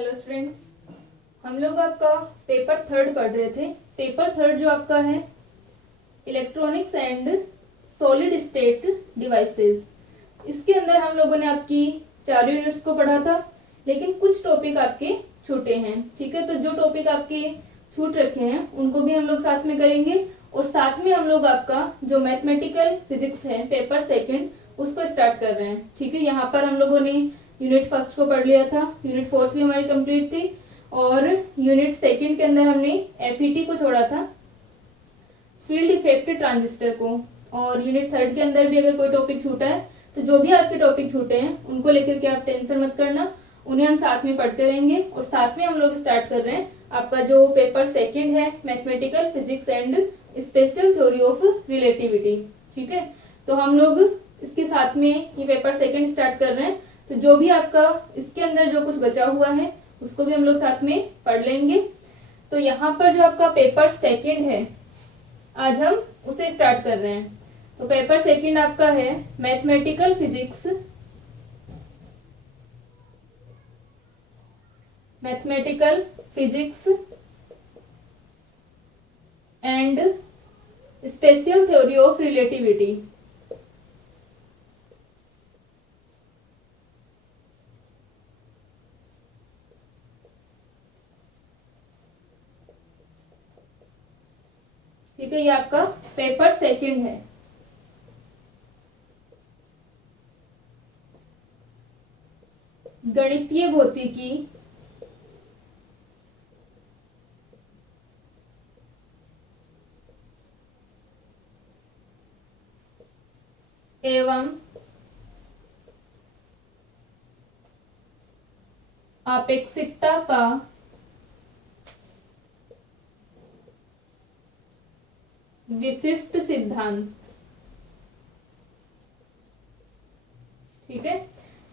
Hello students, हम लोग आपका पेपर थर्ड पढ़ रहे थे। पेपर थर्ड जो आपका है electronics and solid state devices, इसके अंदर हम लोगों ने आपकी चारों यूनिट्स को पढ़ा था, लेकिन कुछ टॉपिक आपके छूटे हैं। ठीक है, तो जो टॉपिक आपके छूट रखे हैं उनको भी हम लोग साथ में करेंगे, और साथ में हम लोग आपका जो मैथमेटिकल फिजिक्स है पेपर सेकंड उसको स्टार्ट कर रहे हैं। ठीक है, यहाँ पर हम लोगों ने यूनिट फर्स्ट को पढ़ लिया था, यूनिट फोर्थ भी हमारी कंप्लीट थी, और यूनिट सेकंड के अंदर हमने एफईटी को छोड़ा था, फील्ड इफेक्ट ट्रांजिस्टर को। और यूनिट थर्ड के अंदर भी अगर कोई टॉपिक छूटा है तो जो भी आपके टॉपिक छूटे हैं उनको लेकर के आप टेंशन मत करना, उन्हें हम साथ में पढ़ते रहेंगे। और साथ में हम लोग स्टार्ट कर रहे हैं आपका जो पेपर सेकंड है mathematical physics and special theory of relativity. ठीक है, तो हम लोग इसके साथ में ये पेपर सेकंड स्टार्ट कर रहे हैं, तो जो भी आपका इसके अंदर जो कुछ बचा हुआ है उसको भी हम लोग साथ में पढ़ लेंगे। तो यहाँ पर जो आपका पेपर सेकंड है आज हम उसे स्टार्ट कर रहे हैं। तो पेपर सेकंड आपका है mathematical physics and special theory of relativity. ठीक है, ये आपका पेपर सेकंड है। गणितीय भौतिकी एवं आपेक्षिकता का विशिष्ट सिद्धांत। ठीक है,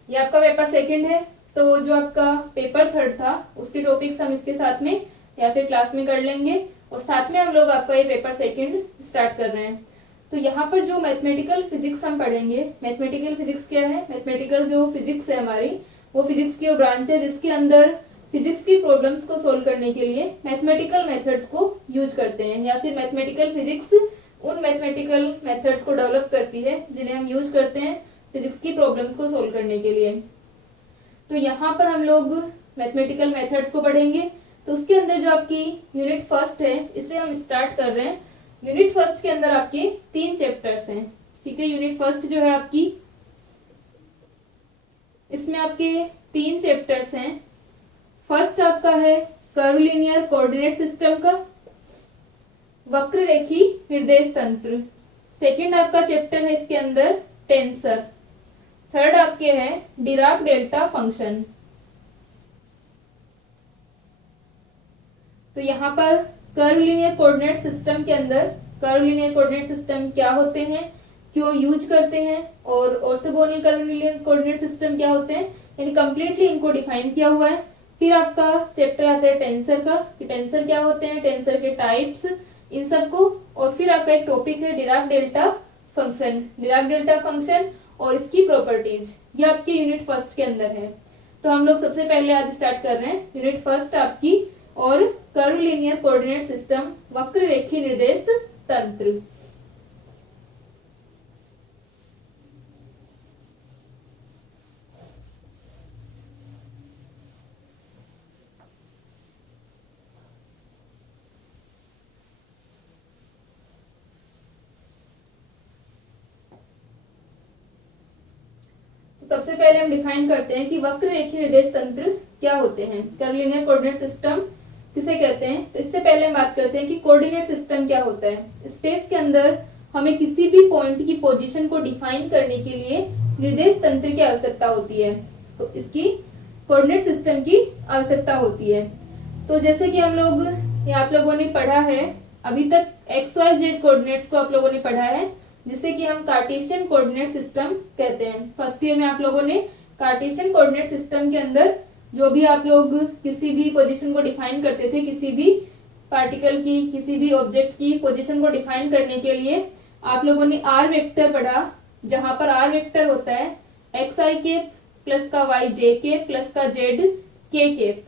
ये आपका पेपर सेकंड है। तो जो आपका पेपर थर्ड था उसके टॉपिक्स हम इसके साथ में या फिर क्लास में कर लेंगे, और साथ में हम लोग आपका ये पेपर सेकंड स्टार्ट कर रहे हैं। तो यहाँ पर जो मैथमेटिकल फिजिक्स हम पढ़ेंगे, मैथमेटिकल फिजिक्स क्या है? मैथमेटिकल जो फिजिक्स है हमारी, वो फिजिक्स की वो ब्रांच है जिसके अंदर फिजिक्स की प्रॉब्लम्स को सोल्व करने के लिए मैथमेटिकल मेथड्स को यूज करते हैं, या फिर मैथमेटिकल फिजिक्स उन मैथमेटिकल मेथड्स को डेवलप करती है जिन्हें हम यूज करते हैं फिजिक्स की प्रॉब्लम्स को सोल्व करने के लिए। तो यहाँ पर हम लोग मैथमेटिकल मेथड्स को पढ़ेंगे। तो उसके अंदर जो आपकी यूनिट फर्स्ट है इसे हम स्टार्ट कर रहे हैं। यूनिट फर्स्ट के अंदर आपके 3 चैप्टर्स हैं। ठीक है, यूनिट फर्स्ट जो है आपकी, इसमें आपके 3 चैप्टर्स हैं। फर्स्ट आपका है कर्वलिनियर कोऑर्डिनेट सिस्टम का वक्र रेखी निर्देश तंत्र। सेकंड आपका चैप्टर है इसके अंदर टेंसर। थर्ड आपके है डिराक डेल्टा फंक्शन। तो यहाँ पर कर्वलिनियर कोऑर्डिनेट सिस्टम के अंदर कर्वलिनियर कोऑर्डिनेट सिस्टम क्या होते हैं, क्यों यूज करते हैं, और ऑर्थोगोनल कर्वलिनियर कोऑर्डिनेट सिस्टम क्या होते हैं, यानी कंप्लीटली इनको डिफाइन किया हुआ है। फिर आपका चैप्टर आता है टेंसर का, कि टेंसर क्या होते हैं, टेंसर के टाइप्स, इन सबको। और फिर आपका एक टॉपिक है Dirac delta function, Dirac delta function और इसकी प्रॉपर्टीज, ये आपके यूनिट फर्स्ट के अंदर है। तो हम लोग सबसे पहले आज स्टार्ट कर रहे हैं यूनिट फर्स्ट आपकी, और कर्वलिनियर कोऑर्डिनेट सिस्टम वक्र रेखी निर्देश तंत्र। सबसे पहले हम डिफाइन करते हैं कि वक्र रेखीय निर्देश तंत्र क्या होते हैं, कर्वलिनियर कोऑर्डिनेट सिस्टम किसे कहते हैं। तो इससे पहले हम बात करते हैं कि कोऑर्डिनेट सिस्टम क्या होता है। स्पेस के अंदर हमें किसी भी पॉइंट की पोजीशन को डिफाइन करने के लिए निर्देश तंत्र की आवश्यकता होती है, तो इसकी कोऑर्डिनेट सिस्टम की आवश्यकता होती है। तो जैसे कि हम लोग आप लोगों ने पढ़ा है अभी तक XYZ कोऑर्डिनेट्स को आप लोगों ने पढ़ा है, जिसे कि हम कार्टेशियन कोऑर्डिनेट सिस्टम कहते हैं। फर्स्ट ईयर में आप लोगों ने कार्टेशियन कोऑर्डिनेट सिस्टम के अंदर जो भी आप लोग किसी भी पोजीशन को डिफाइन करते थे, किसी भी पार्टिकल की, किसी भी ऑब्जेक्ट की पोजीशन को डिफाइन करने के लिए आप लोगों ने आर वेक्टर पढ़ा, जहां पर आर वेक्टर होता है XI केप प्लस का YJ केप प्लस का ZK केप।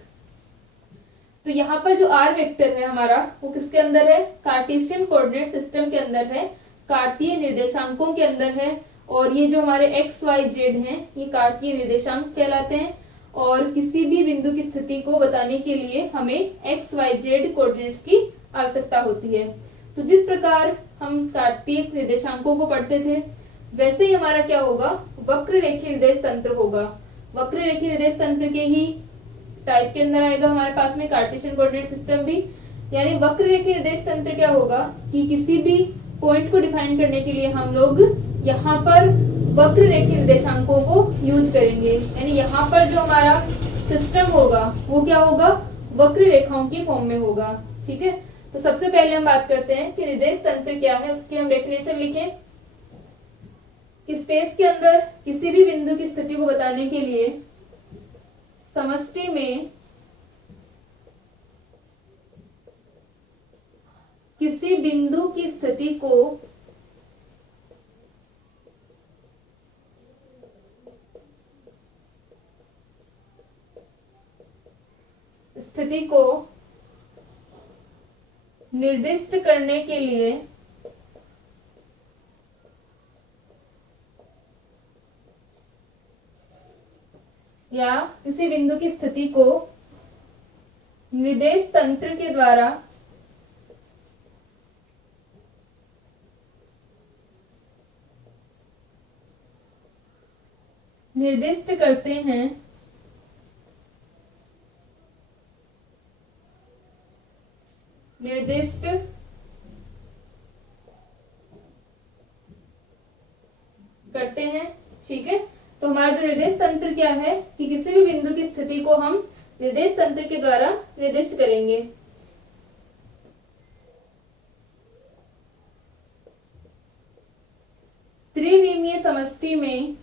तो यहाँ पर जो आर वेक्टर है हमारा वो किसके अंदर है, कार्टेशियन कोऑर्डिनेट सिस्टम के अंदर है, कार्तीय निर्देशांकों के अंदर है। और ये जो हमारे एक्स वाई जेड हैं ये कार्तीय निर्देशांक कहलाते हैं। और किसी भी बिंदु की स्थिति को बताने के लिए हमें एक्स वाई जेड कोऑर्डिनेट्स की आवश्यकता होती है। तो जिस प्रकार हम कार्तीय निर्देशांकों को पढ़ते थे वैसे ही हमारा क्या होगा, वक्र रेखीय निर्देश तंत्र होगा। वक्र रेखीय निर्देश तंत्र के ही टाइप के अंदर आएगा हमारे पास में कार्टेशियन कोऑर्डिनेट सिस्टम भी। यानी वक्र रेखीय निर्देश तंत्र क्या होगा कि किसी भी पॉइंट को डिफाइन करने के लिए हम लोग यहाँ पर वक्र रेखीय निर्देशांकों को यूज करेंगे। यानी यहाँ पर जो हमारा सिस्टम होगा वो क्या होगा, वक्र रेखाओं की फॉर्म में होगा। ठीक है, तो सबसे पहले हम बात करते हैं कि निर्देश तंत्र क्या है, उसकी हम डेफिनेशन लिखें कि स्पेस के अंदर किसी भी बिंदु की स्थिति को बताने के लिए समष्टि में किसी बिंदु की स्थिति को निर्दिष्ट करने के लिए या किसी बिंदु की स्थिति को निर्देश तंत्र के द्वारा निर्दिष्ट करते हैं। निर्दिष्ट करते हैं। ठीक है, तो हमारा जो निर्देश तंत्र क्या है कि किसी भी बिंदु की स्थिति को हम निर्देश तंत्र के द्वारा निर्दिष्ट करेंगे। त्रिविमीय समष्टि में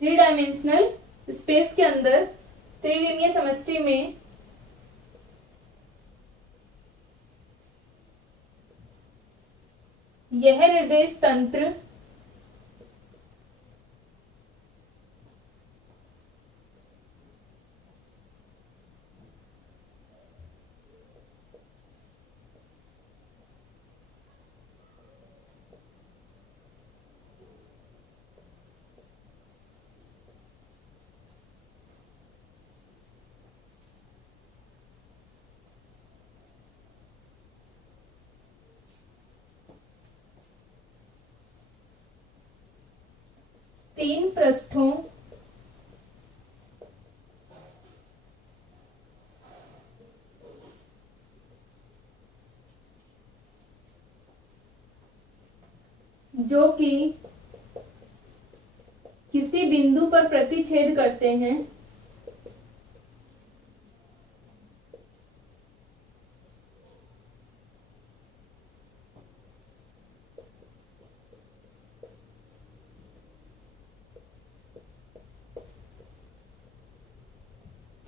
थ्री डायमेंशनल स्पेस के अंदर त्रिविमीय समष्टि में यह निर्देश तंत्र तीन पृष्ठों जो कि किसी बिंदु पर प्रतिच्छेद करते हैं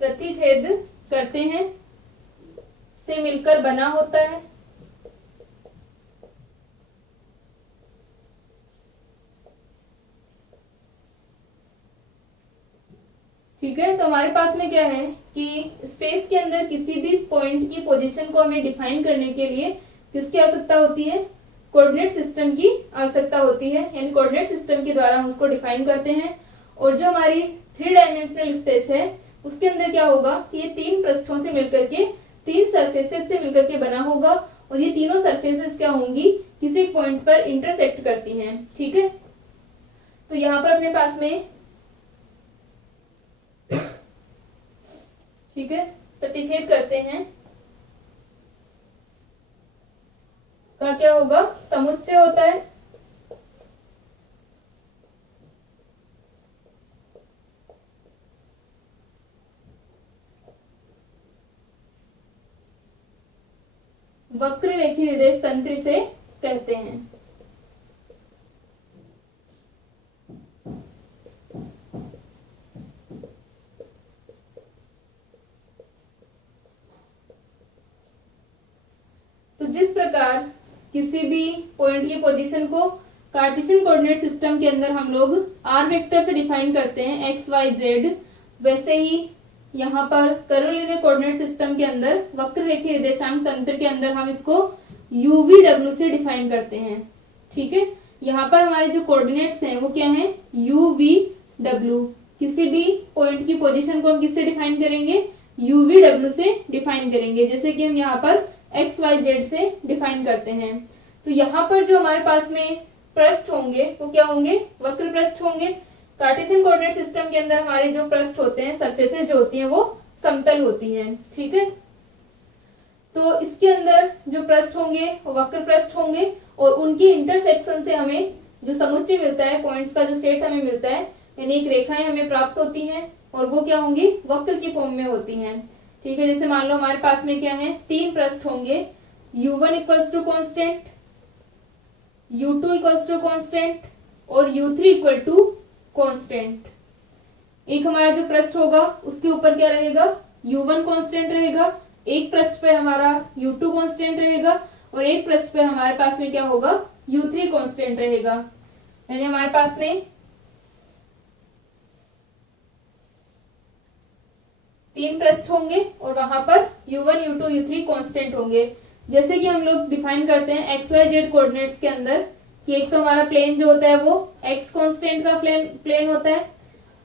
प्रतिच्छेद करते हैं से मिलकर बना होता है। ठीक है, तो हमारे पास में क्या है कि स्पेस के अंदर किसी भी पॉइंट की पोजीशन को हमें डिफाइन करने के लिए किसकी आवश्यकता होती है, कोऑर्डिनेट सिस्टम की आवश्यकता होती है। यानी कोऑर्डिनेट सिस्टम के द्वारा हम उसको डिफाइन करते हैं। और जो हमारी थ्री डायमेंशनल स्पेस है उसके अंदर क्या होगा, ये तीन पृष्ठों से मिलकर के, तीन सरफेसेस से मिलकर के बना होगा। और ये तीनों सरफेसेस क्या होंगी, किसी पॉइंट पर इंटरसेक्ट करती हैं। ठीक है, तो यहाँ पर अपने पास में ठीक है प्रतिच्छेद करते हैं का क्या होगा, समुच्चय होता है। वक्र रेखीय निर्देश तंत्र से कहते हैं। तो जिस प्रकार किसी भी पॉइंट की पोजीशन को कार्टेशियन कोऑर्डिनेट सिस्टम के अंदर हम लोग आर वेक्टर से डिफाइन करते हैं एक्स वाई जेड, वैसे ही यहाँ पर कर्वीलिनियर कोऑर्डिनेट सिस्टम के अंदर वक्र रेखीय निर्देशांक तंत्र के अंदर हम इसको यूवी डब्ल्यू से डिफाइन करते हैं। ठीक है, यहाँ पर हमारे जो कोऑर्डिनेट्स हैं वो क्या हैं, यूवी डब्ल्यू। किसी भी पॉइंट की पोजीशन को हम किससे डिफाइन करेंगे, यूवी डब्ल्यू से डिफाइन करेंगे, जैसे कि हम यहाँ पर एक्स वाई जेड से डिफाइन करते हैं। तो यहाँ पर जो हमारे पास में पृष्ठ होंगे वो क्या होंगे, वक्र पृष्ठ होंगे। कार्टेशियन कोऑर्डिनेट सिस्टम के अंदर हमारे जो पृष्ठ होते हैं, सरफेसेस जो होती हैं वो समतल होती हैं। ठीक है, तो इसके अंदर जो पृष्ठ होंगे वो वक्र पृष्ठ होंगे और उनकी इंटरसेक्शन से हमें जो समुच्चय मिलता है, पॉइंट्स का जो सेट हमें मिलता है, यानी एक रेखाएं हमें प्राप्त होती हैं और वो क्या होंगी, वक्र की फॉर्म में होती हैं। ठीक है, जैसे मान लो हमारे पास में क्या है, तीन पृष्ठ होंगे, u1 equals to constant, u2 equals to constant और u3 इक्वल टू कॉन्स्टेंट। एक हमारा जो पृष्ठ होगा उसके ऊपर क्या रहेगा, u1 कॉन्स्टेंट रहेगा, एक पृष्ठ पे हमारा u2 कॉन्स्टेंट रहेगा और एक पृष्ठ पे हमारे पास में क्या होगा, u3 कॉन्स्टेंट रहेगा। यानी हमारे पास में तीन पृष्ठ होंगे और वहां पर u1, u2, u3 कांस्टेंट होंगे। जैसे कि हम लोग डिफाइन करते हैं एक्स वाई जेड कोऑर्डिनेट्स के अंदर कि एक तो हमारा प्लेन जो होता है वो x कांस्टेंट का प्लेन होता है,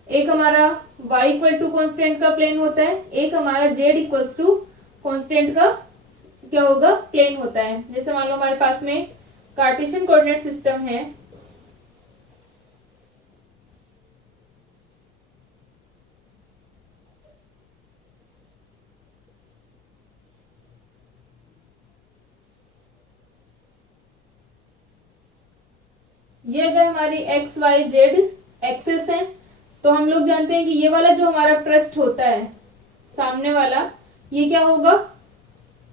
एक हमारा y इक्वल टू कांस्टेंट का प्लेन होता है, एक हमारा z इक्वल्स टू कांस्टेंट का क्या होगा, प्लेन होता है। जैसे मान लो हमारे पास में कार्टेशियन कोऑर्डिनेट सिस्टम है, ये अगर हमारी एक्स वाई जेड एक्सेस है तो हम लोग जानते हैं कि ये वाला जो हमारा पृष्ठ होता है सामने वाला, ये क्या होगा,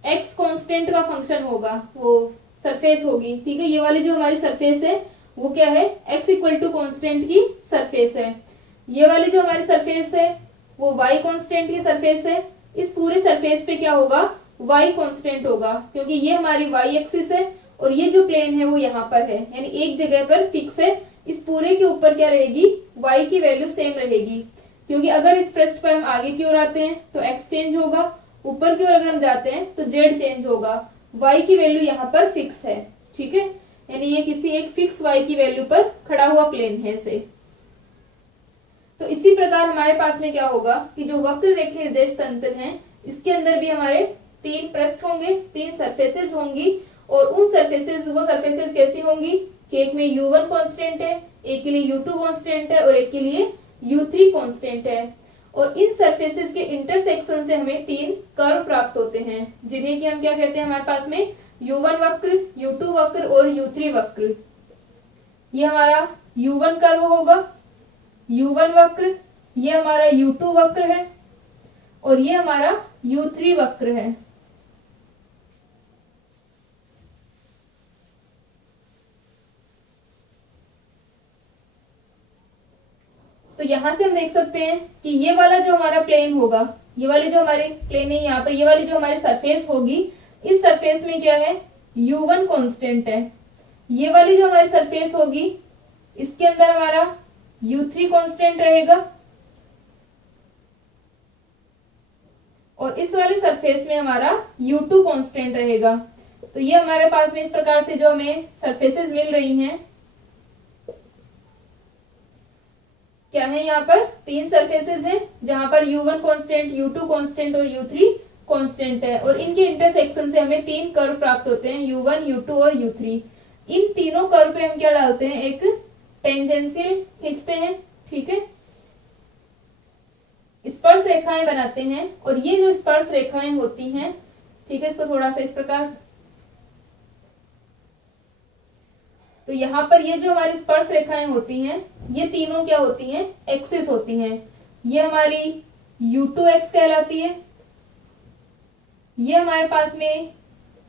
एक्स कांस्टेंट का फंक्शन होगा, वो सरफेस होगी। ठीक है, ये वाली जो हमारी सरफेस है वो क्या है, एक्स इक्वल टू कांस्टेंट की सरफेस है। ये वाली जो हमारी सरफेस है वो वाई कांस्टेंट की सरफेस है। इस पूरे सरफेस पे क्या होगा, वाई कांस्टेंट होगा, क्योंकि ये हमारी वाई एक्सिस है और ये जो प्लेन है वो यहाँ पर है, यानी एक जगह पर फिक्स है। इस पूरे के ऊपर क्या रहेगी, y की वैल्यू सेम रहेगी, क्योंकि अगर इस पृष्ठ पर हम आगे की ओर आते हैं तो x चेंज होगा, ऊपर की ओर अगर हम जाते हैं तो z चेंज होगा, y की वैल्यू यहाँ पर फिक्स है। ठीक है, यानी ये किसी एक फिक्स y की वैल्यू पर खड़ा हुआ प्लेन है से। तो इसी प्रकार हमारे पास में क्या होगा कि जो वक्र रेखीय निर्देश तंत्र है इसके अंदर भी हमारे तीन पृष्ठ होंगे, तीन सरफेसेस होंगी और उन सरफेसेस कैसी होंगी कि एक में u1 कांस्टेंट है, एक के लिए u2 कांस्टेंट है और एक के लिए u3 कांस्टेंट है। और इन सरफेसेस के इंटरसेक्शन से हमें तीन कर्व प्राप्त होते हैं, जिन्हें कि हम क्या कहते हैं, हमारे पास में u1 वक्र, u2 वक्र और u3 वक्र। ये हमारा u1 कर्व होगा, u1 वक्र, ये हमारा u2 वक्र है और ये हमारा u3 वक्र है। तो यहां से हम देख सकते हैं कि ये वाला जो हमारा प्लेन होगा, ये वाली जो हमारे प्लेन है यहाँ पर, ये वाली जो हमारी सरफेस होगी, इस सरफेस में क्या है, u1 कांस्टेंट है। ये वाली जो हमारी सरफेस होगी इसके अंदर हमारा u3 कांस्टेंट रहेगा और इस वाली सरफेस में हमारा u2 कांस्टेंट रहेगा। तो ये हमारे पास में इस प्रकार से जो हमें सरफेसेस मिल रही हैं, क्या है, यहाँ पर तीन सरफेसेस हैं जहां पर u1 कांस्टेंट, u2 कांस्टेंट और u3 कांस्टेंट है और इनके इंटरसेक्शन से हमें तीन कर्व प्राप्त होते हैं, u1, u2 और u3। इन तीनों कर्व पे हम क्या डालते हैं, एक टेंजेंशियल खींचते हैं। ठीक है, स्पर्श रेखाएं बनाते हैं और ये जो स्पर्श रेखाएं होती हैं, ठीक है, इसको थोड़ा सा इस प्रकार, तो यहाँ पर ये जो हमारी स्पर्श रेखाएं होती हैं ये तीनों क्या होती हैं, एक्सिस होती हैं। ये हमारी u2 एक्स कहलाती है, ये हमारे पास में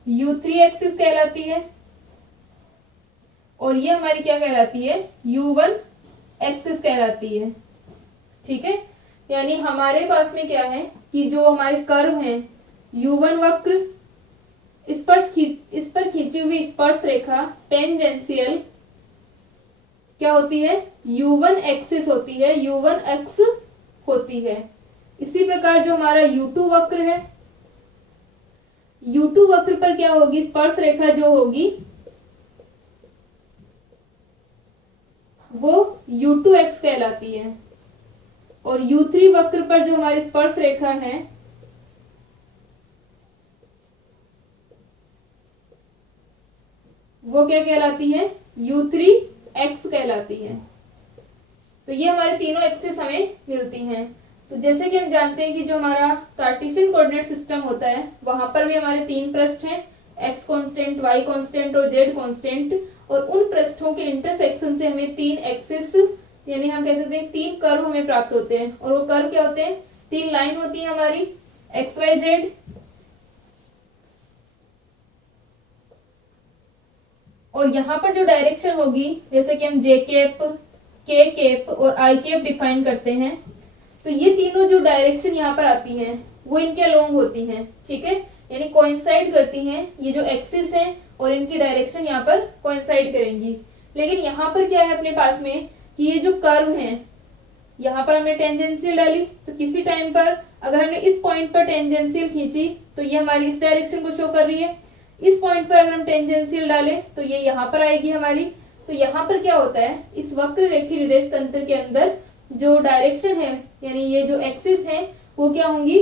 u3 एक्सिस कहलाती है और ये हमारी क्या कहलाती है, u1 एक्सिस कहलाती है। ठीक है, यानी हमारे पास में क्या है कि जो हमारे कर्व हैं, u1 वक्र, इस पर खींची हुई स्पर्श रेखा टेंजेंशियल क्या होती है, U1 एक्सिस होती है, U1 एक्स होती है। इसी प्रकार जो हमारा U2 वक्र है, U2 वक्र पर क्या होगी, स्पर्श रेखा जो होगी वो U2 एक्स कहलाती है। और U3 वक्र पर जो हमारी स्पर्श रेखा है वो क्या कहलाती है, U3 एक्स कहलाती है। तो ये हमारे तीनों एक्सिस हमें मिलती हैं। तो जैसे कि हम जानते हैं कि जो हमारा कार्टेशियन कोऑर्डिनेट सिस्टम होता है वहां पर भी हमारे तीन पृष्ठ हैं, एक्स कांस्टेंट, वाई कांस्टेंट और जेड कांस्टेंट। और उन पृष्ठों के इंटरसेक्शन से हमें तीन एक्सिस यानी हम कह सकते हैं तीन कर्व हमें प्राप्त होते हैं। और वो कर्व क्या होते हैं, तीन लाइन होती है हमारी, एक्स वाई जेड। और यहाँ पर जो डायरेक्शन होगी, जैसे कि हम जे कैप, के कैप और आई कैप डिफाइन करते हैं, तो ये तीनों जो डायरेक्शन यहाँ पर आती हैं वो इनके अलोंग होती हैं, ठीक है, यानी कोइंसाइड करती हैं। ये जो एक्सिस है और इनकी डायरेक्शन यहाँ पर कोइंसाइड करेंगी। लेकिन यहाँ पर क्या है अपने पास में कि ये जो कर्व है, यहाँ पर हमने टेंजेंशियल डाली, तो किसी टाइम पर अगर हमने इस पॉइंट पर टेंजेंशियल खींची तो ये हमारी इस डायरेक्शन को शो कर रही है। इस पॉइंट पर अगर हम टेंजेंशियल डालें तो ये यहाँ पर आएगी हमारी। तो यहाँ पर क्या होता है, इस वक्र रेखीय निर्देश तंत्र के अंदर जो डायरेक्शन है यानी ये जो एक्सिस है वो क्या होंगी,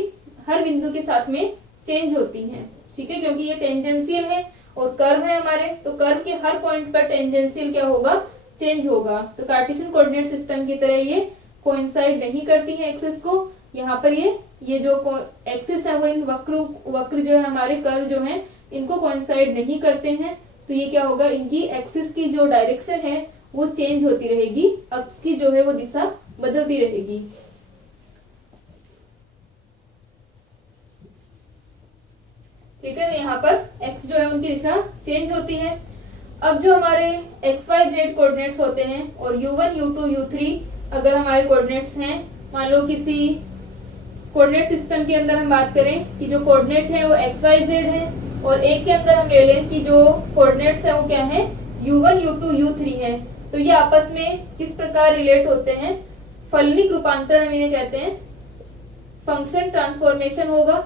हर बिंदु के साथ में चेंज होती हैं, ठीक है, क्योंकि ये टेंजेंशियल है और कर्व है हमारे, तो कर्व के हर पॉइंट पर टेंजेंशियल क्या होगा, चेंज होगा। तो कार्टेशियन कोऑर्डिनेट सिस्टम की तरह ये कोइंसाइड नहीं करती है एक्सिस को। यहाँ पर ये जो एक्सिस है वो इन वक्र जो है हमारे कर्व जो है इनको कोइंसाइड नहीं करते हैं। तो ये क्या होगा, इनकी एक्सिस की जो डायरेक्शन है वो चेंज होती रहेगी, अक्ष की जो है वो दिशा बदलती रहेगी। ठीक है, तो यहाँ पर एक्स जो है उनकी दिशा चेंज होती है। अब जो हमारे एक्स वाई जेड कोऑर्डिनेट्स होते हैं और U1 U2 U3 अगर हमारे कोऑर्डिनेट्स हैं, मान लो किसी कोऑर्डिनेट सिस्टम के अंदर हम बात करें कि जो कोऑर्डिनेट है वो एक्स वाई जेड है, और एक के अंदर हम ले लें कि जो कोऑर्डिनेट्स है वो क्या है, U1 U2 U3 है, तो ये आपस में किस प्रकार रिलेट होते हैं, फलनिक रूपांतरण हम इन्हें कहते हैं, फंक्शन ट्रांसफॉर्मेशन होगा।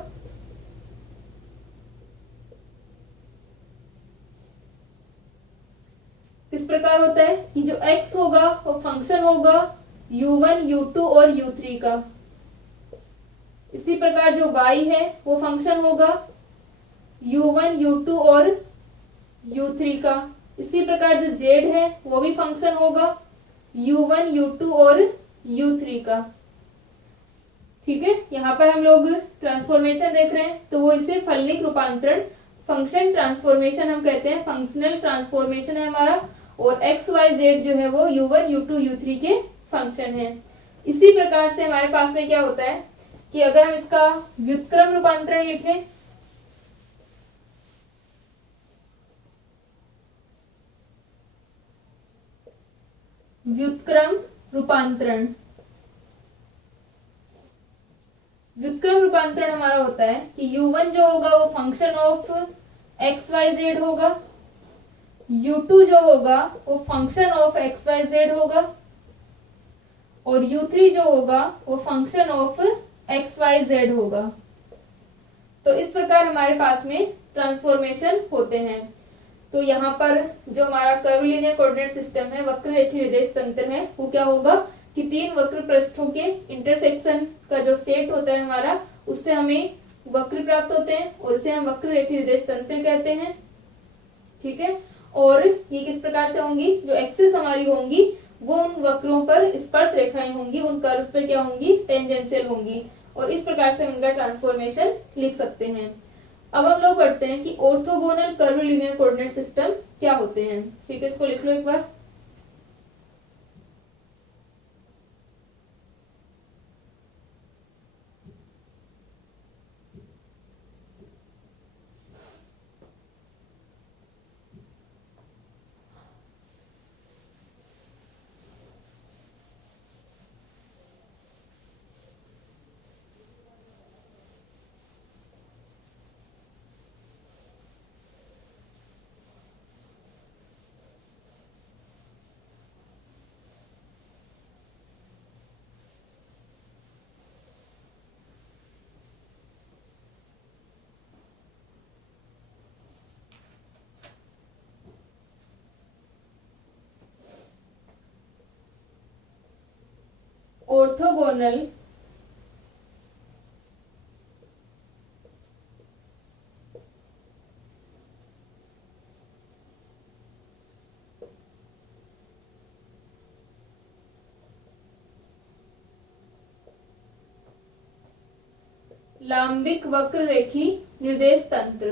किस प्रकार होता है कि जो x होगा वो फंक्शन होगा U1 U2 और U3 का। इसी प्रकार जो y है वो फंक्शन होगा U1 U2 और U3 का। इसी प्रकार जो z है वो भी फंक्शन होगा U1 U2 और U3 का। ठीक है, यहाँ पर हम लोग ट्रांसफॉर्मेशन देख रहे हैं, तो वो इसे फलनिक रूपांतरण, फंक्शन ट्रांसफॉर्मेशन हम कहते हैं, फंक्शनल ट्रांसफॉर्मेशन है हमारा। और एक्स वाई जेड जो है वो U1 U2 U3 के फंक्शन है। इसी प्रकार से हमारे पास में क्या होता है कि अगर हम इसका व्युत्क्रम रूपांतरण लिखें, व्युत्क्रम रूपांतरण, व्युत्क्रम रूपांतरण हमारा होता है कि U1 जो होगा वो function of x y z होगा, U2 जो होगा वो function of x y z होगा, और U3 जो होगा वो function of x y z होगा। तो इस प्रकार हमारे पास में ट्रांसफॉर्मेशन होते हैं। तो यहाँ पर जो हमारा कर्वलिनियर कोऑर्डिनेट सिस्टम है, वक्र रेखीय निर्देश तंत्र है, वो क्या होगा कि तीन वक्र पृष्ठों के इंटरसेक्शन का जो सेट होता है हमारा, उससे हमें वक्र प्राप्त होते हैं और इसे हम वक्र रेखीय निर्देश तंत्र कहते हैं। ठीक है, और ये किस प्रकार से होंगी, जो एक्सिस हमारी होंगी वो उन वक्रों पर स्पर्श रेखाएं होंगी, उन कर्व पर क्या होंगी, टेंजेंशियल होंगी, और इस प्रकार से उनका ट्रांसफॉर्मेशन लिख सकते हैं। अब हम लोग पढ़ते हैं कि ऑर्थोगोनल कर्वीलिनियर कोऑर्डिनेट सिस्टम क्या होते हैं। ठीक है, इसको लिख लो एक बार। ऑर्थोगोनल लांबिक वक्र रेखी निर्देश तंत्र।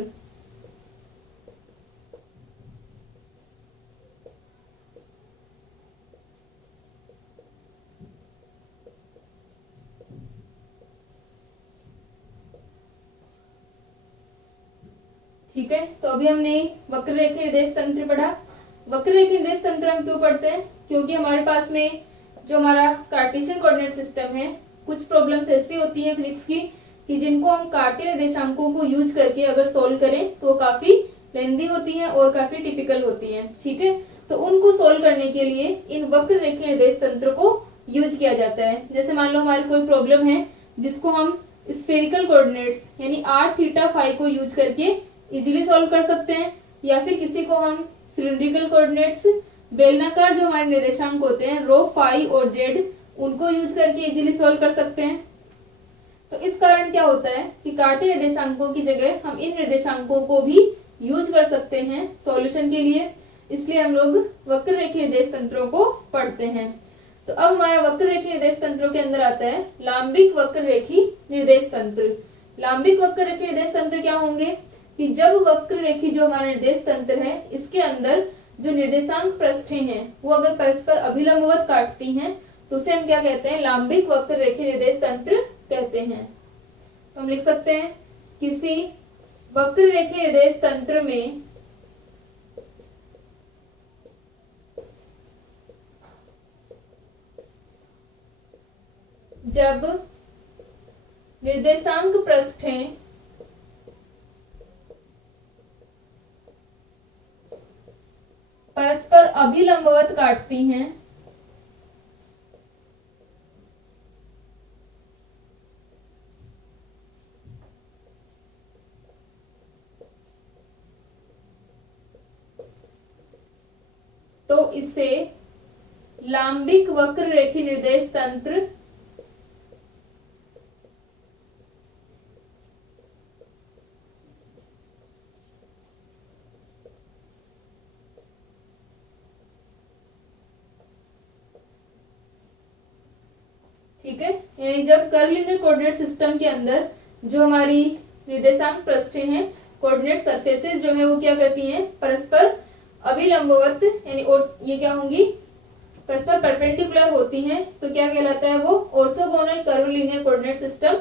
ठीक है, तो अभी हमने वक्र रेखी निर्देश तंत्र पढ़ा। वक्र रेखी निर्देश तंत्र हम क्यों पढ़ते हैं? क्योंकि हमारे पास में जो हमारा कार्टेशियन कोऑर्डिनेट सिस्टम है, कुछ प्रॉब्लम्स ऐसी होती हैं फिजिक्स की कि जिनको हम कार्तीय निर्देशांकों को यूज करके अगर सोल्व करें तो काफी लेंदी होती हैं और काफी टिपिकल होती हैं। ठीक है, तो उनको सोल्व करने के लिए इन वक्र रेखी निर्देश तंत्र को यूज किया जाता है। जैसे मान लो हमारी कोई प्रॉब्लम है जिसको हम स्फेरिकल कोऑर्डिनेट्स यानी r, थीटा, फाई को यूज करके इजीली सॉल्व कर सकते हैं, या फिर किसी को हम सिलिंड्रिकल कोऑर्डिनेट्स, बेलनाकार जो हमारे निर्देशांक होते हैं रो, फाई और जेड, उनको यूज करके इजीली सॉल्व कर सकते हैं। तो इस कारण क्या होता है कि कार्तीय निर्देशांकों की जगह हम इन निर्देशांकों को भी यूज कर सकते हैं सॉल्यूशन के लिए, इसलिए हम लोग वक्र रेखी निर्देश तंत्रों को पढ़ते हैं। तो अब हमारा वक्र रेखी निर्देश तंत्रों के अंदर आता है लांबिक वक्र रेखी निर्देश तंत्र। लांबिक वक्र रेखी निर्देश तंत्र क्या होंगे कि जब वक्र रेखी जो हमारा निर्देश तंत्र है इसके अंदर जो निर्देशांक पृष्ठें हैं वो अगर परस्पर अभिलंबवत काटती हैं तो उसे हम क्या कहते हैं? लांबिक वक्र रेखी निर्देश तंत्र कहते हैं। तो हम लिख सकते हैं किसी वक्र रेखी निर्देश तंत्र में जब निर्देशांक पृष्ठें परस्पर अभिलंबवत काटती हैं तो इसे लांबिक वक्र रेखी निर्देश तंत्र ठीक है। यानी जब कर्लिनियर कोऑर्डिनेट सिस्टम के अंदर जो हमारी निर्देशांक पृष्ठें हैं, कोऑर्डिनेट सरफेसेस जो है वो क्या करती हैं? परस्पर अभिलंबवत, यानी और ये क्या होंगी? परस्पर परपेंडिकुलर होती हैं, तो क्या कहलाता है वो? ऑर्थोगोनल कर्वलिनियर कोऑर्डिनेट सिस्टम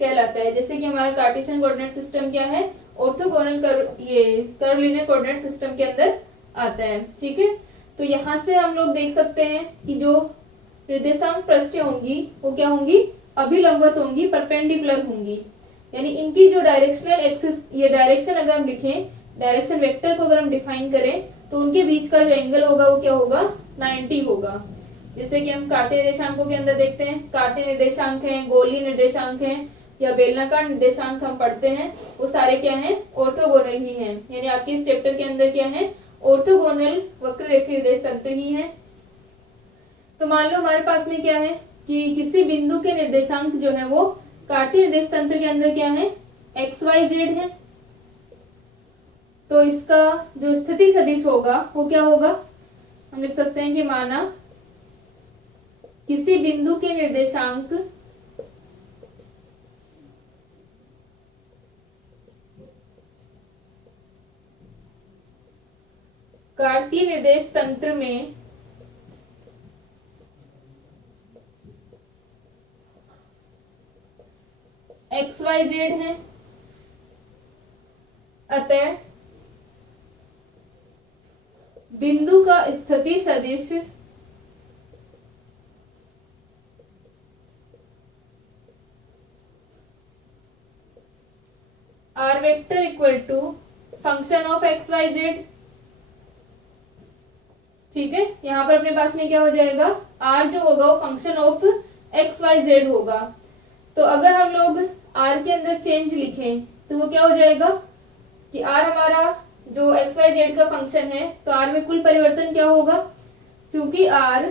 कहलाता है। जैसे कि हमारा कार्टेशियन कोऑर्डिनेट सिस्टम क्या है? ऑर्थोगोनल कर्वलिनियर कोऑर्डिनेट सिस्टम के अंदर आता है। ठीक है, तो यहाँ से हम लोग देख सकते हैं कि जो निर्देशांक पृष्ठें होंगी वो क्या होंगी? अभिलंबवत होंगी, परपेंडिकुलर होंगी। यानी इनकी जो डायरेक्शनल एक्सिस, ये डायरेक्शन अगर हम लिखें, डायरेक्शन वेक्टर को अगर हम डिफाइन करें तो उनके बीच का जो एंगल होगा वो क्या होगा? 90 होगा। जैसे कि हम कार्तीय निर्देशांकों के अंदर देखते हैं, कार्तीय निर्देशांक हैं, गोलीय निर्देशांक हैं या बेलनाकार निर्देशांक हम पढ़ते हैं, वो सारे क्या हैं? ऑर्थोगोनल ही हैं। यानी आपके इस चैप्टर के अंदर क्या है? ऑर्थोगोनल वक्र रेखी निर्देश तंत्र ही है। तो मान लो हमारे पास में क्या है कि किसी बिंदु के निर्देशांक जो है वो कार्तीय निर्देश तंत्र के अंदर क्या है? एक्स, वाई, जेड है। तो इसका जो स्थिति सदिश होगा वो क्या होगा? हम लिख सकते हैं कि माना किसी बिंदु के निर्देशांक कार्तीय निर्देश तंत्र में एक्स, वाई, जेड है, अतः बिंदु का स्थिति सदिश r vector equal to function of x, y, z. ठीक है, यहाँ पर अपने पास में क्या हो जाएगा? आर जो होगा वो function of x, y, z होगा। तो अगर हम लोग आर के अंदर चेंज लिखें तो वो क्या हो जाएगा कि आर हमारा जो एक्स, वाई, जेड का फंक्शन है, तो आर में कुल परिवर्तन क्या होगा? क्योंकि आर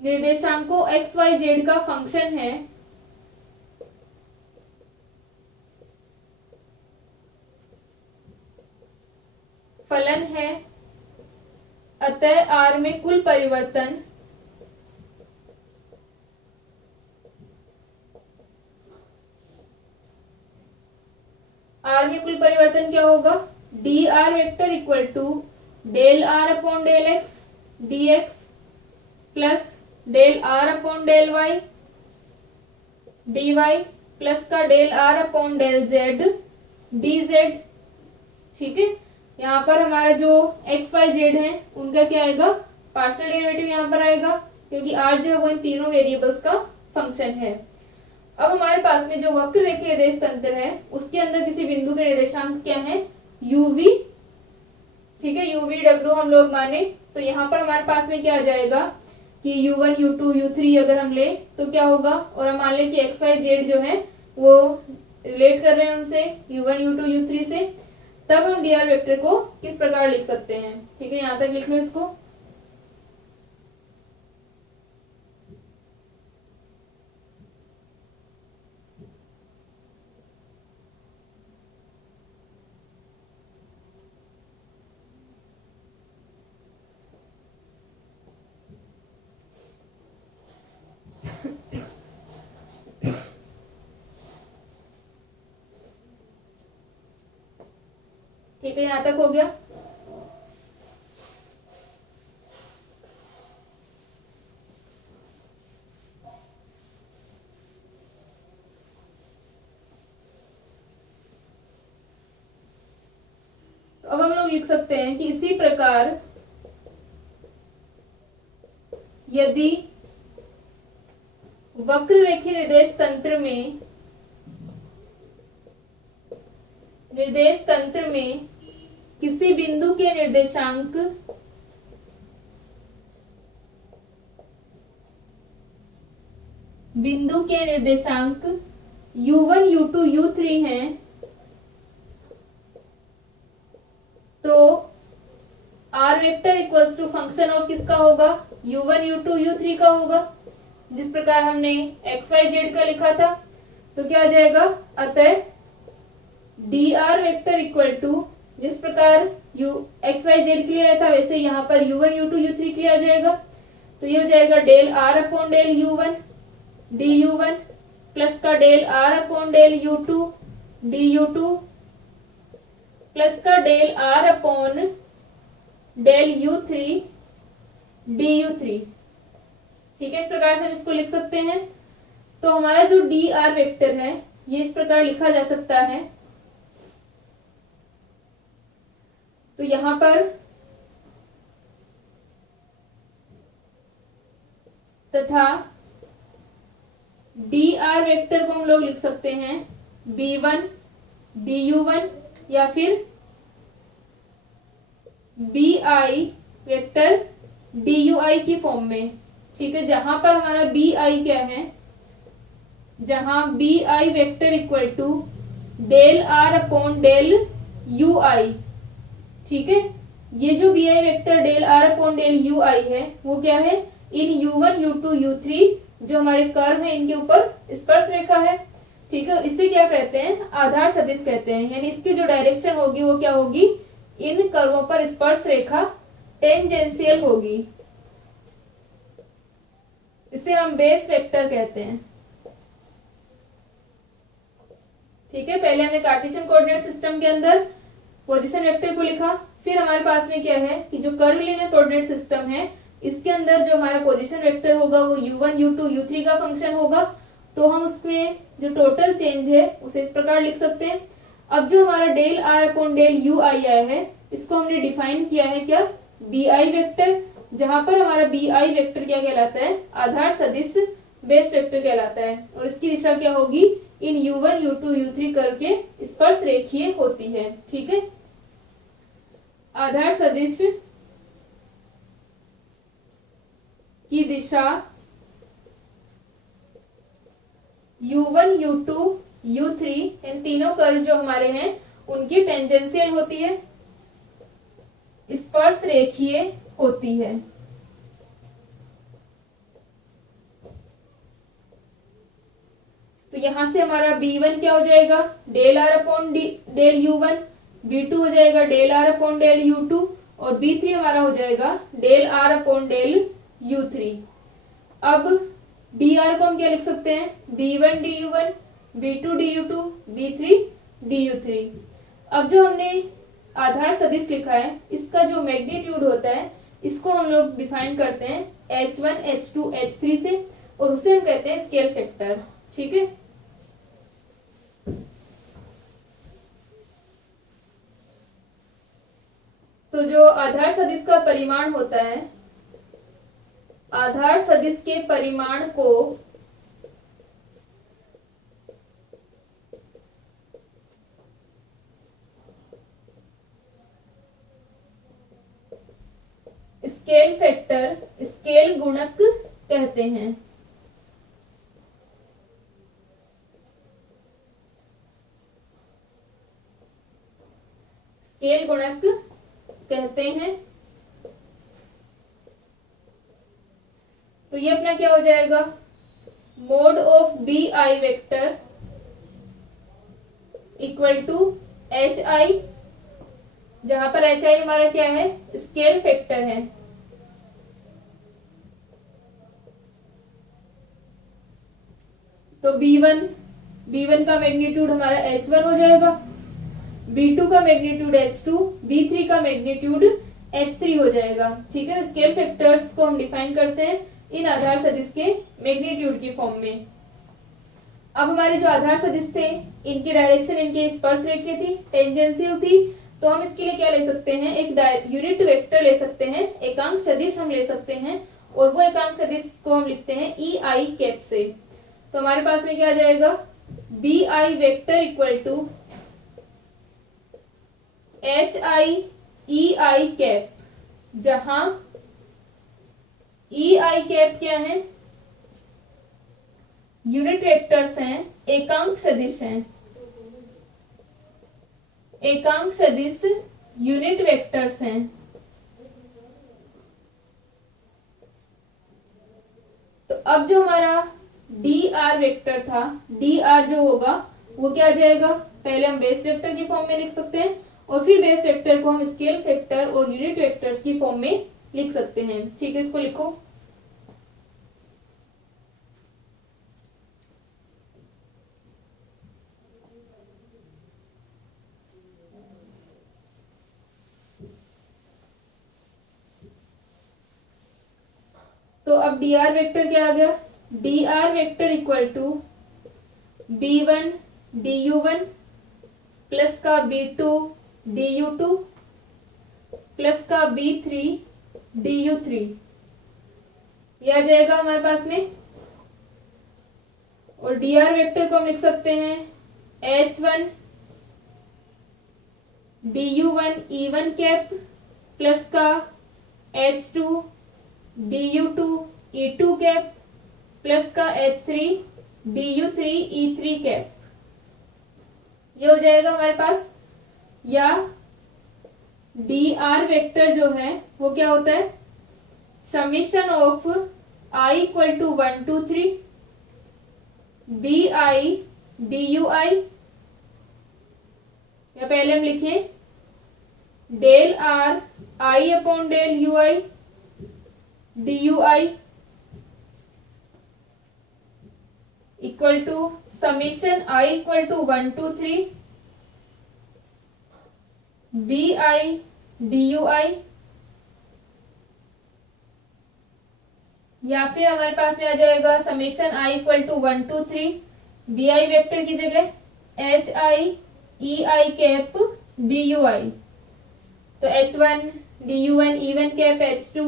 निर्देशांकों एक्स वाई जेड का फंक्शन है, फलन है, अतः आर में कुल परिवर्तन क्या होगा, D are vector equal to del are upon del X D X plus del are upon del Y D Y plus का del are upon del Z D Z. ठीक है, यहाँ पर हमारा जो एक्स वाई जेड है उनका क्या आएगा, पार्शियल डेरिवेटिव यहाँ पर आएगा, क्योंकि आर जो है वो इन तीनों वेरिएबल्स का फंक्शन है। अब हमारे पास में जो वक्र रेखीय निर्देश तंत्र है उसके अंदर किसी बिंदु के निर्देशांक क्या है, यूवी। ठीक है, यूवी डब्ल्यू हम लोग माने, तो यहाँ पर हमारे पास में क्या आ जाएगा कि u1 u2 u3 अगर हम ले तो क्या होगा, और हम मान लें कि एक्स वाई जेड जो है वो रिलेट कर रहे हैं उनसे u1 u2 u3 से, तब हम डी आर वेक्टर को किस प्रकार लिख सकते हैं। ठीक है, यहाँ तक लिख लो इसको। ठीक है, यहां तक हो गया। तो अब हम लोग लिख सकते हैं कि इसी प्रकार यदि वक्र रेखीय निर्देश तंत्र में किसी बिंदु के निर्देशांक u1 u2 u3 हैं, तो r vector equals to function of किसका होगा, u1 u2 u3 का होगा, जिस प्रकार हमने एक्स वाई जेड का लिखा था। तो क्या आ जाएगा, अतः d are vector equal to जिस प्रकार एक्स वाई जेड के लिए आया था वैसे यहाँ पर u1 u2 u3 के लिए आ जाएगा। तो ये हो जाएगा del are upon del u1 D u1 plus का del are upon del u2 D u2 plus का del are upon del u3 D u3। ठीक है, इस प्रकार से हम इसको लिख सकते हैं। तो हमारा जो डी आर वेक्टर है ये इस प्रकार लिखा जा सकता है। तो यहां पर तथा डी आर वेक्टर को हम लोग लिख सकते हैं b1 du1 या फिर bi वेक्टर dui की फॉर्म में। ठीक है, जहां पर हमारा bi क्या है, जहां bi vector equal to del are upon del ui। ठीक है, ये जो bi vector del are upon del ui है वो क्या है, इन u1 u2 u3 जो हमारे कर्व है इनके ऊपर स्पर्श रेखा है। ठीक है, इसे क्या कहते हैं, आधार सदिश कहते हैं, यानी इसकी जो डायरेक्शन होगी वो क्या होगी, इन कर्वों पर स्पर्श रेखा टेंजेंशियल होगी। इसे हम बेस वेक्टर कहते हैं। ठीक है, पहले हमने कार्टेशियन कोऑर्डिनेट सिस्टम के अंदर पोजीशन वेक्टर को लिखा, फिर हमारे पास में क्या है कि जो कर्विलिनियर कोऑर्डिनेट सिस्टम है इसके अंदर जो हमारा पोजीशन वेक्टर होगा वो u1 u2 u3 का फंक्शन होगा। तो हम उसमें जो टोटल चेंज है उसे इस प्रकार लिख सकते हैं। अब जो हमारा del are upon del ui आया है इसको हमने डिफाइन किया है क्या, bi वेक्टर, जहां पर हमारा bi वेक्टर क्या कहलाता है, आधार सदिश बेस वेक्टर कहलाता है, और इसकी दिशा क्या होगी, इन u1 u2 u3 करके स्पर्श रेखीय होती है। ठीक है, आधार सदिश की दिशा u1 u2 u3 इन तीनों कर्व जो हमारे हैं उनकी टेंजेंशियल होती है, स्पर्श रेखीय होती है। तो यहाँ से हमारा B1 क्या हो जाएगा, del are upon del U1, B2 हो जाएगा del are upon del U2 और B3 हमारा हो जाएगा del are upon del U3। अब dr को हम क्या लिख सकते हैं, B1 du1, B2 du2, B3 du3। अब जो हमने आधार सदिश लिखा है इसका जो मैग्नीट्यूड होता है इसको हम लोग डिफाइन करते हैं H1, H2, H3 से और उसे हम कहते हैं स्केल फैक्टर। ठीक है, तो जो आधार सदिश का परिमाण होता है, आधार सदिश के परिमाण को स्केल फैक्टर, स्केल गुणक कहते हैं। स्केल गुणक कहते हैं। तो ये अपना क्या हो जाएगा, mod of b I vector equal to h i, जहां पर एच आई हमारा क्या है, स्केल फैक्टर है। तो B1 का मैग्नीट्यूड हमारा H1 हो जाएगा, B2 का मैग्नीट्यूड H2, B3 का मैग्नीट्यूड H3 हो जाएगा। ठीक है, स्केल फैक्टर्स को हम डिफाइन करते हैं इन आधार सदिश के मैग्नीट्यूड की फॉर्म में। अब हमारे जो आधार सदिश थे इनकी डायरेक्शन, इनके स्पर्श रेखा थी, टेंजेंशियल थी, तो हम इसके लिए क्या ले सकते हैं, एक यूनिट वेक्टर ले सकते हैं, एकांक सदिश हम ले सकते हैं और वो एकांक सदिश को हम लिखते हैं ई आई कैप से। तो हमारे पास में क्या आ जाएगा, b I vector equal to h I E I cap, जहां ई आई कैप क्या है, यूनिट वेक्टर्स हैं, एकांक सदिश हैं, एकांक सदिश यूनिट वेक्टर्स हैं। तो अब जो हमारा डी आर वेक्टर था, डी आर जो होगा वो क्या आ जाएगा, पहले हम बेस वेक्टर की फॉर्म में लिख सकते हैं और फिर बेस वेक्टर को हम स्केल फैक्टर और यूनिट वेक्टर्स की फॉर्म में लिख सकते हैं। ठीक है, इसको लिखो। तो अब डी आर वेक्टर क्या आ गया, d are vector equal to B1 du1 plus का B2 du2 प्लस का B3 du3, ये आ जाएगा हमारे पास में। और डी आर वेक्टर को हम लिख सकते हैं H1 du1 E1 cap plus का H2 du2 E2 cap plus का H3 du3 E3 कैप, ये हो जाएगा हमारे पास। या डी आर वेक्टर जो है वो क्या होता है, summation of I equal to 1 2 3 B I D U I, या पहले हम लिखें del R I upon del U I D U I equal to summation I equal to 1 2 3 B I D U I, या फिर हमारे पास में आ जाएगा summation I equal to 1 2 3 B I vector की जगह एच आई ई आई कैप डी यू आई, तो H1 du1 E1 cap H2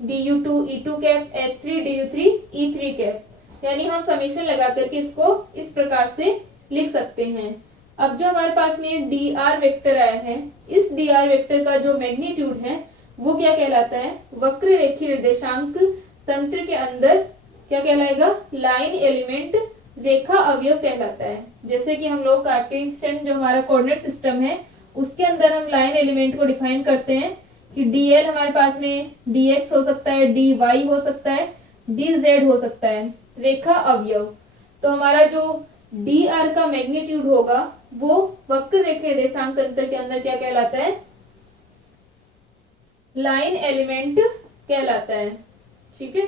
du2 E2 cap H3 du3 E3 cap, यानी हम समीशन लगा करके इसको इस प्रकार से लिख सकते हैं। अब जो हमारे पास में डी आर वेक्टर आया है, इस डी आर वेक्टर का जो मैग्नीट्यूड है वो क्या कहलाता है, वक्र रेखीय निर्देशांक तंत्र के अंदर क्या कहलाएगा, लाइन एलिमेंट रेखा अवयव कहलाता है। जैसे कि हम लोग कार्टेशियन जो हमारा कोऑर्डिनेट सिस्टम है उसके अंदर हम लाइन एलिमेंट को डिफाइन करते हैं कि dl हमारे पास में dx हो सकता है, dy हो सकता है, dz हो सकता है, रेखा अवयव। तो तो हमारा जो डी आर का मैग्नीट्यूड होगा वो वक्र रेखा निर्देशांक तंत्र के अंदर क्या कहलाता है, लाइन एलिमेंट कहलाता है। ठीक है,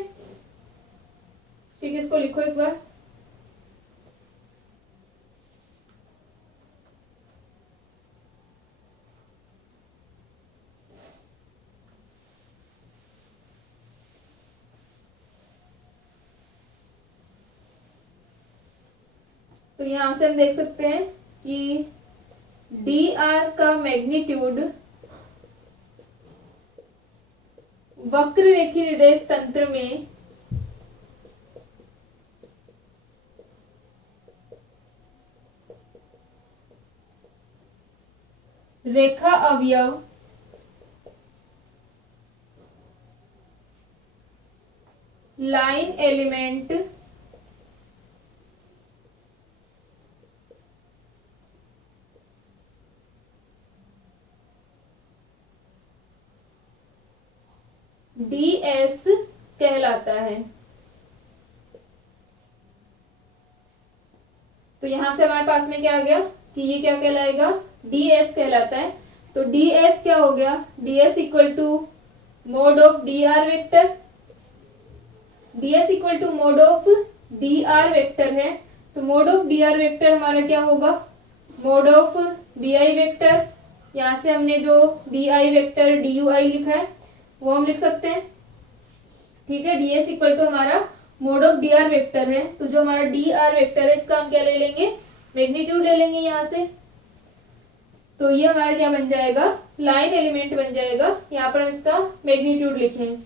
ठीक है, इसको लिखो एक बार। तो यहां से हम देख सकते हैं कि डी आर का मैग्नीट्यूड वक्र रेखीय निर्देश तंत्र में रेखा अवयव लाइन एलिमेंट ds कहलाता है। तो यहां से हमारे पास में क्या आ गया कि ये क्या कहलाएगा, ds कहलाता है। तो ds क्या हो गया, ds equal to mod of D R vector, ds equal to mod of D R vector है। तो mod of D R vector हमारा क्या होगा, mod of D I vector. यहां से हमने जो D I vector D U I लिखा है वो हम लिख सकते हैं। ठीक है, ds इक्वल टू हमारा mode of D R vector है। तो जो हमारा डी आर वेक्टर है इसका हम क्या ले लेंगे, मैग्नीट्यूड ले लेंगे यहां से। तो ये हमारा क्या बन जाएगा, लाइन एलिमेंट बन जाएगा। यहाँ पर हम इसका मैग्नीट्यूड लिखें।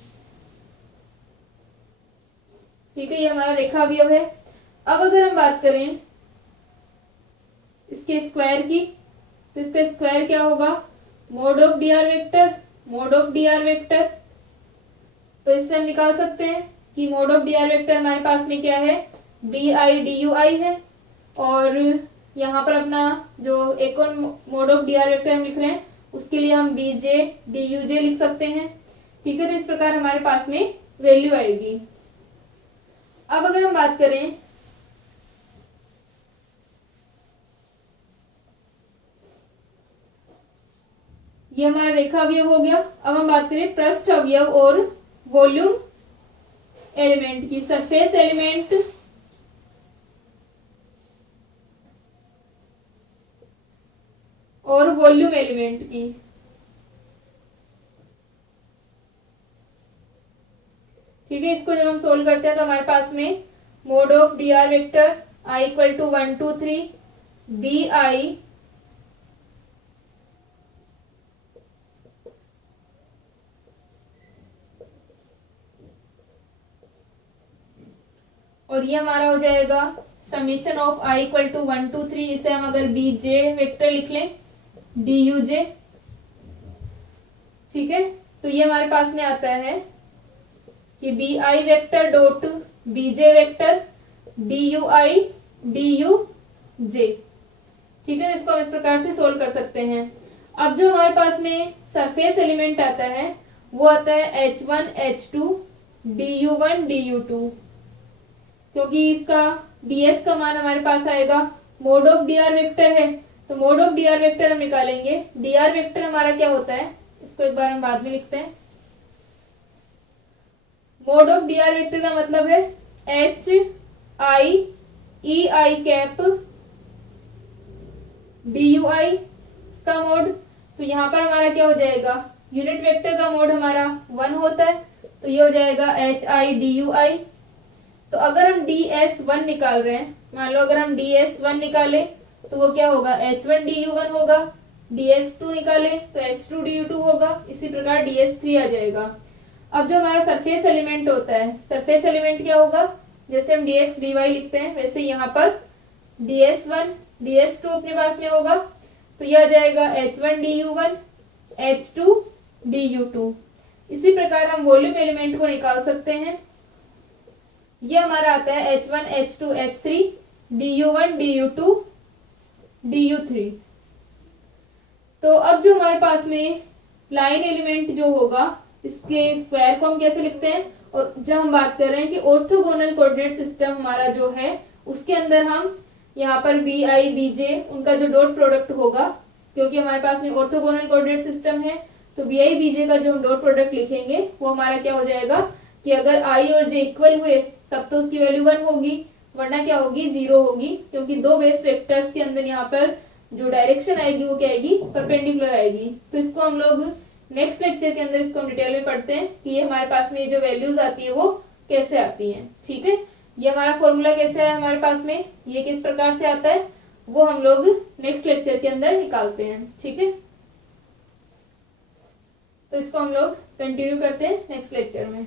ठीक है, ये हमारा रेखा अवयव है। अब अगर हम बात करें इसके स्क्वायर की, तो इसका स्क्वायर क्या होगा, mod of D R vector, mode of D R vector. तो इससे हम निकाल सकते हैं कि mode of D R vector हमारे पास में क्या है, डी आई डी यू आई है। और यहाँ पर अपना जो एक और mode of D R vector हम लिख रहे हैं उसके लिए हम बी जे डी यू जे लिख सकते हैं। ठीक है, तो इस प्रकार हमारे पास में वैल्यू आएगी। अब अगर हम बात करें ये हमारा रेखा अवयव हो गया। अब हम बात करें पृष्ठ अवयव और वॉल्यूम एलिमेंट की, सरफेस एलिमेंट और वॉल्यूम एलिमेंट की। ठीक है, इसको जब हम सोल्व करते हैं तो हमारे पास में mod of D R vector i equal to 1 2 3 B i और ये हमारा हो जाएगा summation of i equal to 1 2 3। इसे हम अगर बी जे वेक्टर लिख लें डी यू जे। ठीक है, तो ये हमारे पास में आता है कि B I vector dot B J vector D U I D U J. ठीक है, इसको हम इस प्रकार से सोल्व कर सकते हैं। अब जो हमारे पास में सरफेस एलिमेंट आता है वो आता है H1 H2 DU1 DU2, क्योंकि इसका ds का मान हमारे पास आएगा, mode of D R vector है तो mod of D R vector हम निकालेंगे। डी आर वेक्टर हमारा क्या होता है, इसको एक बार हम बाद में लिखते हैं। Mod of D R vector का मतलब है H I E I cap D U I इसका मोड। तो यहाँ पर हमारा क्या हो जाएगा, यूनिट वेक्टर का मोड हमारा 1 होता है तो ये हो जाएगा एच आई डी यू आई। तो अगर हम ds1 निकाल रहे हैं, मान लो अगर हम ds1 निकाले तो वो क्या होगा, h1 du1 होगा। ds2 निकाले तो h2 du2 होगा। इसी प्रकार ds3 आ जाएगा। अब जो हमारा सरफेस एलिमेंट होता है, सरफेस एलिमेंट क्या होगा, जैसे हम dx dy लिखते हैं वैसे यहाँ पर ds1 ds2 अपने पास में होगा। तो यह आ जाएगा h1 du1 h2 du2। इसी प्रकार हम वॉल्यूम एलिमेंट को निकाल सकते हैं। ये हमारा आता है H1 H2 H3 DU1 DU2 DU3। तो अब जो हमारे पास में लाइन एलिमेंट जो होगा इसके स्क्वायर को हम कैसे लिखते हैं, और जब हम बात कर रहे हैं कि ऑर्थोगोनल कोऑर्डिनेट सिस्टम हमारा जो है उसके अंदर हम यहाँ पर बी आई बी जे उनका जो डॉट प्रोडक्ट होगा, क्योंकि हमारे पास में ऑर्थोगोनल कोऑर्डिनेट सिस्टम है, तो बी आई बी जे का जो हम डॉट प्रोडक्ट लिखेंगे वो हमारा क्या हो जाएगा कि अगर आई और जे इक्वल हुए तब तो उसकी वैल्यू 1 होगी, वरना क्या होगी 0 होगी, क्योंकि दो बेस वेक्टर्स के अंदर यहाँ पर जो डायरेक्शन आएगी वो क्या आएगी, परपेंडिकुलर आएगी। तो इसको हम लोग नेक्स्ट लेक्चर के अंदर इसको हम डिटेल में पढ़ते हैं कि ये हमारे पास में ये जो वैल्यूज आती है वो कैसे आती हैं। ठीक है, ये हमारा फॉर्मूला कैसे है हमारे पास में, ये किस प्रकार से आता है, वो हम लोग नेक्स्ट लेक्चर के अंदर निकालते हैं। ठीक है, तो इसको हम लोग कंटिन्यू करते हैं नेक्स्ट लेक्चर में।